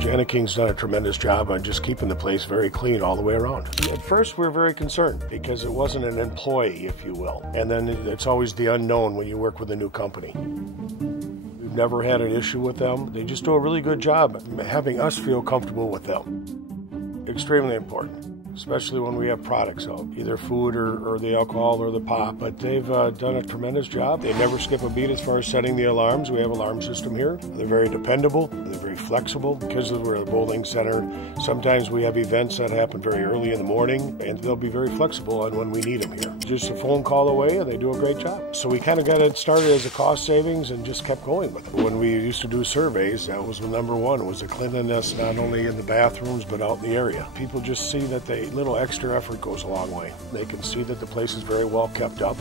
Jani-King's done a tremendous job on just keeping the place very clean all the way around. At first, we were very concerned because it wasn't an employee, if you will. And then it's always the unknown when you work with a new company. We've never had an issue with them. They just do a really good job having us feel comfortable with them. Extremely important, especially when we have products out, either food or the alcohol or the pop. But they've done a tremendous job. They never skip a beat as far as setting the alarms. We have an alarm system here. They're very dependable. They're very flexible. Because we're a bowling center, sometimes we have events that happen very early in the morning, and they'll be very flexible on when we need them here. Just a phone call away, and they do a great job. So we kind of got it started as a cost savings and just kept going with it. When we used to do surveys, that was the number one, was the cleanliness, not only in the bathrooms, but out in the area. People just see that a little extra effort goes a long way. They can see that the place is very well kept up.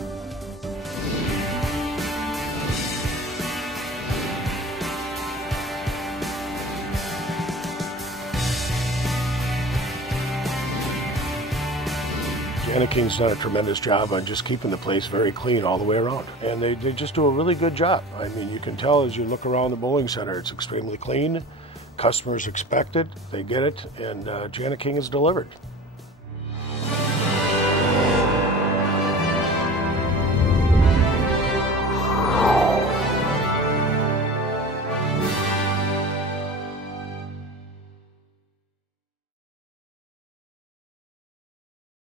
Jani-King's done a tremendous job on just keeping the place very clean all the way around. And they just do a really good job. I mean, you can tell as you look around the bowling center, it's extremely clean. Customers expect it, they get it, and Jani-King has delivered.